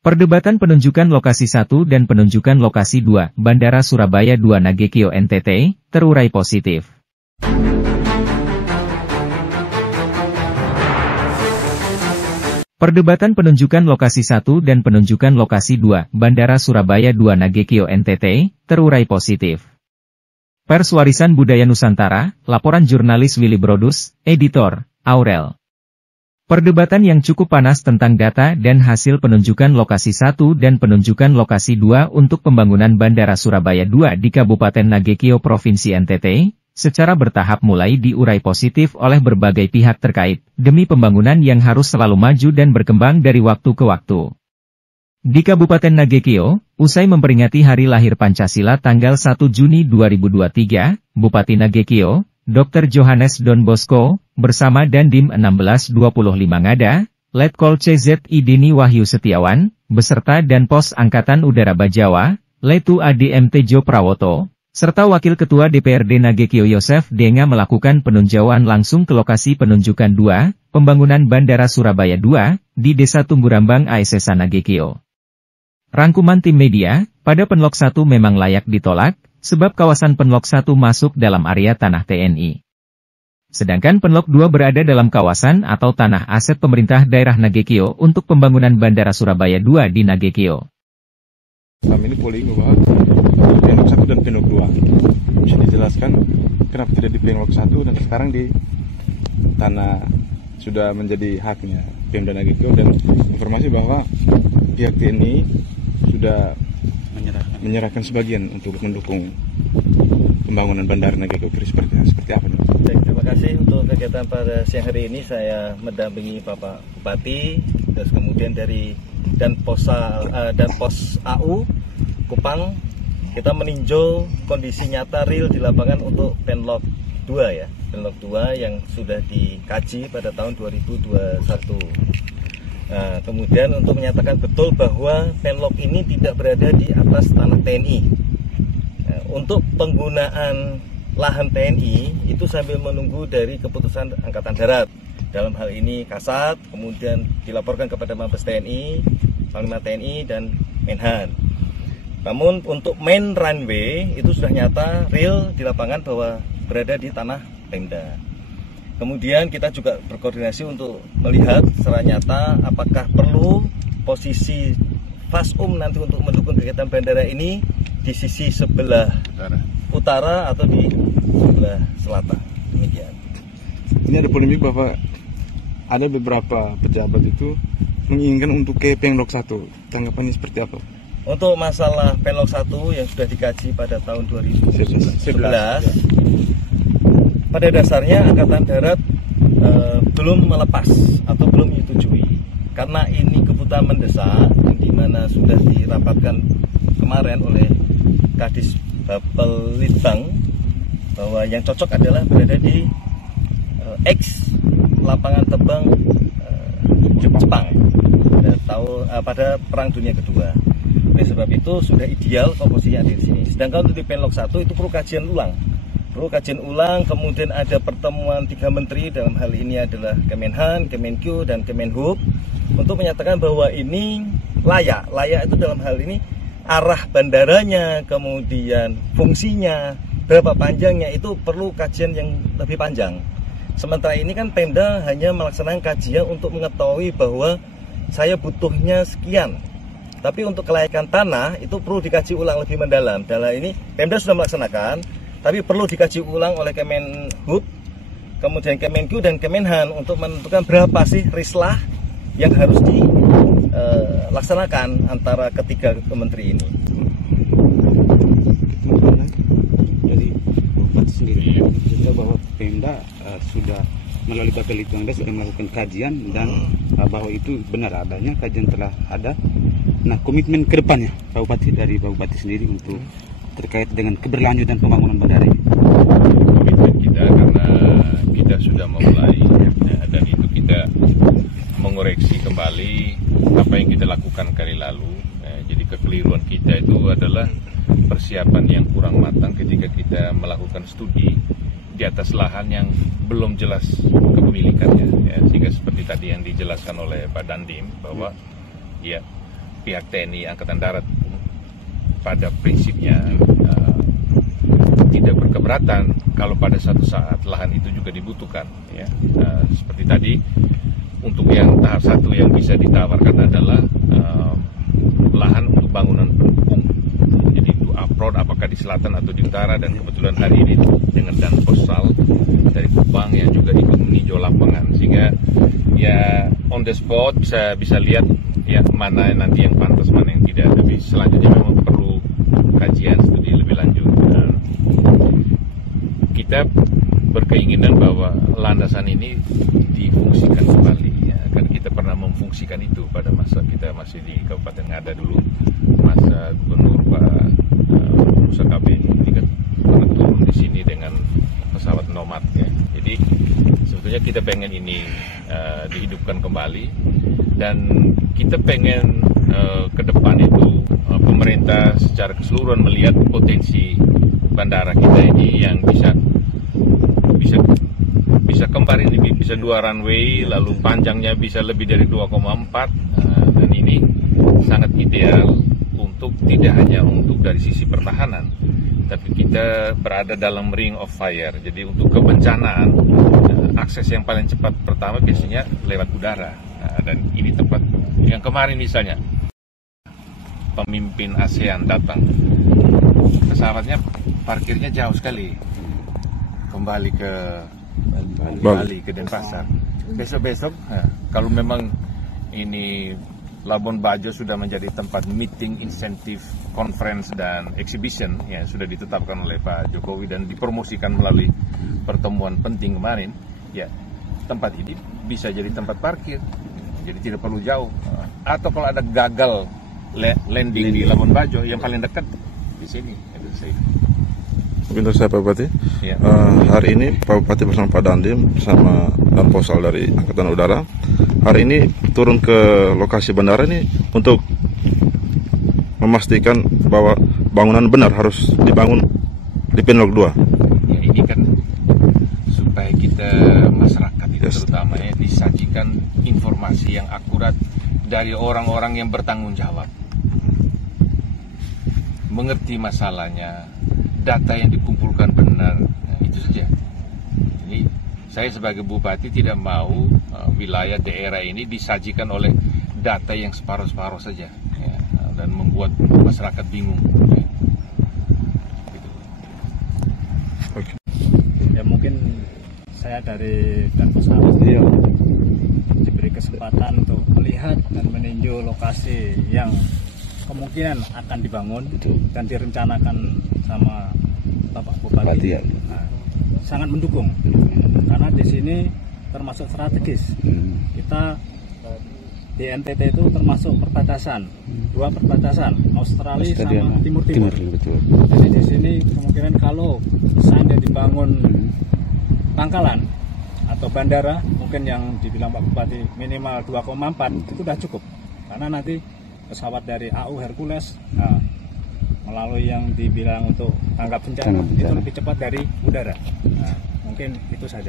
Perdebatan penunjukan lokasi 1 dan penunjukan lokasi 2, Bandara Surabaya 2 Nagekio NTT, terurai positif. Perdebatan penunjukan lokasi 1 dan penunjukan lokasi 2, Bandara Surabaya 2 Nagekio NTT, terurai positif. Pers Warisan Budaya Nusantara, laporan jurnalis Willy Brodus, editor, Aurel. Perdebatan yang cukup panas tentang data dan hasil penunjukan lokasi 1 dan penunjukan lokasi 2 untuk pembangunan Bandara Surabaya 2 di Kabupaten Nagekio Provinsi NTT, secara bertahap mulai diurai positif oleh berbagai pihak terkait, demi pembangunan yang harus selalu maju dan berkembang dari waktu ke waktu. Di Kabupaten Nagekio, usai memperingati Hari Lahir Pancasila tanggal 1 Juni 2023, Bupati Nagekio, Dr. Johannes Don Bosco, bersama Dandim 1625 Ngada, Letkol CZI Dini Wahyu Setiawan, beserta dan Pos Angkatan Udara Bajawa, Letu ADM Tejo Prawoto, serta Wakil Ketua DPRD Nagekio Yosef Denga melakukan peninjauan langsung ke lokasi penunjukan 2, pembangunan Bandara Surabaya 2, di Desa Tumburambang Aesesa Nagekio. Rangkuman tim media, pada Penlok 1 memang layak ditolak, sebab kawasan Penlok 1 masuk dalam area tanah TNI. Sedangkan Penlok 2 berada dalam kawasan atau tanah aset pemerintah daerah Nagekio untuk pembangunan Bandara Surabaya 2 di Nagekio. Selama ini polemik bahwa Penlok 1 dan Penlok 2. Bisa dijelaskan kenapa tidak di Penlok 1 dan sekarang di tanah sudah menjadi haknya Pemda Nagekio, dan informasi bahwa pihak TNI sudah menyerahkan sebagian untuk mendukung pembangunan Bandara Nagekio. Seperti apa nih? Terima kasih untuk kegiatan pada siang hari ini. Saya mendampingi Bapak Bupati, terus kemudian dari dan Pos AU Kupang, kita meninjau kondisi nyata real di lapangan untuk Penlok 2 ya, Penlok 2 yang sudah dikaji pada tahun 2021. Nah, kemudian untuk menyatakan betul bahwa Penlok ini tidak berada di atas tanah TNI. Nah, untuk penggunaan lahan TNI itu sambil menunggu dari keputusan Angkatan Darat. Dalam hal ini Kasat, kemudian dilaporkan kepada Mabes TNI, Panglima TNI, dan Menhan. Namun untuk main runway itu sudah nyata real di lapangan bahwa berada di tanah Pemda. Kemudian kita juga berkoordinasi untuk melihat secara nyata apakah perlu posisi FASUM nanti untuk mendukung kegiatan bandara ini di sisi sebelah utara atau di sebelah selatan. Demikian. Ini ada polemik bahwa ada beberapa pejabat itu menginginkan untuk ke Penlok 1. Tanggapannya seperti apa? Untuk masalah Penlok 1 yang sudah dikaji pada tahun 2011, pada dasarnya Angkatan Darat belum melepas atau belum menyetujui, karena ini kebutuhan mendesak, di mana sudah dirapatkan kemarin oleh Kadis Bapelitbang bahwa yang cocok adalah berada di X lapangan terbang Jepang pada Perang Dunia Kedua. Oleh sebab itu sudah ideal komposisinya di sini. Sedangkan untuk di Penlok 1 itu perlu kajian ulang, kemudian ada pertemuan 3 menteri, dalam hal ini adalah Kemenhan, Kemenkyu, dan Kemenhub, untuk menyatakan bahwa ini layak itu dalam hal ini arah bandaranya, kemudian fungsinya, berapa panjangnya, itu perlu kajian yang lebih panjang. Sementara ini kan Pemda hanya melaksanakan kajian untuk mengetahui bahwa saya butuhnya sekian, tapi untuk kelayakan tanah itu perlu dikaji ulang lebih mendalam. Dalam ini Pemda sudah melaksanakan, tapi perlu dikaji ulang oleh Kemenhub, kemudian Kemenkyu dan Kemenhan untuk menentukan berapa sih rislah yang harus dilaksanakan antara ketiga kementerian ini. Jadi Bupati sendiri kita bahwa Pemda sudah melalui Bapelitbang sudah melakukan kajian dan bahwa itu benar adanya kajian telah ada. Nah, komitmen ke depannya Pak Bupati, dari Pak Bupati sendiri untuk terkait dengan keberlanjutan pembangunan bandara ini? Komitmen kita karena kita sudah memulai dan itu kita mengoreksi kembali apa yang kita lakukan kali lalu. Jadi kekeliruan kita itu adalah persiapan yang kurang matang ketika kita melakukan studi di atas lahan yang belum jelas kepemilikannya, sehingga seperti tadi yang dijelaskan oleh Pak Dandim bahwa ya pihak TNI Angkatan Darat pada prinsipnya tidak berkeberatan kalau pada satu saat lahan itu juga dibutuhkan, ya. Seperti tadi, untuk yang tahap 1 yang bisa ditawarkan adalah lahan untuk bangunan pendukung. Jadi itu approach apakah di selatan atau di utara, dan kebetulan hari ini dengan dan postal dari Kupang yang juga ikut meninjau lapangan, sehingga ya on the spot bisa lihat ya mana nanti yang pantas, mana yang tidak. Tapi selanjutnya memang perlu kajian studi lebih lanjut. Kita berkeinginan bahwa landasan ini difungsikan kembali, ya. Kan kita pernah memfungsikan itu pada masa kita masih di Kabupaten Ngada dulu, masa Gubernur Pak Musa KB kita pernah turun di sini dengan pesawat Nomad, ya. Jadi sebetulnya kita pengen ini dihidupkan kembali, dan kita pengen ke depan itu pemerintah secara keseluruhan melihat potensi bandara kita ini yang bisa kembar ini, bisa 2 runway, lalu panjangnya bisa lebih dari 2,4, dan ini sangat ideal untuk tidak hanya untuk dari sisi pertahanan, tapi kita berada dalam ring of fire. Jadi untuk kebencanaan, akses yang paling cepat pertama biasanya lewat udara. Dan ini tempat yang kemarin misalnya pemimpin ASEAN datang, pesawatnya parkirnya jauh sekali, kembali ke Bali, ke Denpasar. Besok-besok, kalau memang ini Labuan Bajo sudah menjadi tempat meeting, insentif, conference, dan exhibition, ya sudah ditetapkan oleh Pak Jokowi dan dipromosikan melalui pertemuan penting kemarin, ya tempat ini bisa jadi tempat parkir, jadi tidak perlu jauh. Atau kalau ada gagal landing di Labuan Bajo, yang paling dekat di sini, itu safe. Mungkin dari saya Pak Bupati, ya. Hari ini Pak Bupati bersama Pak Dandim bersama dan Posal dari Angkatan Udara hari ini turun ke lokasi bandara ini untuk memastikan bahwa bangunan benar harus dibangun di Penlok 2. Ya, ini kan supaya kita masyarakat itu terutamanya disajikan informasi yang akurat dari orang-orang yang bertanggung jawab, mengerti masalahnya, data yang dikumpulkan benar, itu saja. Jadi saya sebagai bupati tidak mau wilayah daerah ini disajikan oleh data yang separuh-separuh saja, ya, dan membuat masyarakat bingung. Ya. Gitu. Okay. Ya mungkin saya dari Danpasar diberi kesempatan untuk melihat dan meninjau lokasi yang kemungkinan akan dibangun dan direncanakan sama Bapak Bupati. Nah, sangat mendukung karena di sini termasuk strategis. Kita di NTT itu termasuk perbatasan, 2 perbatasan, Australia sama Timur. Jadi di sini kemungkinan kalau seandainya dibangun pangkalan atau bandara, mungkin yang dibilang Pak Bupati minimal 2,4 itu sudah cukup, karena nanti pesawat dari AU Hercules melalui yang dibilang untuk tanggap bencana itu lebih cepat dari udara. Nah, mungkin itu saja.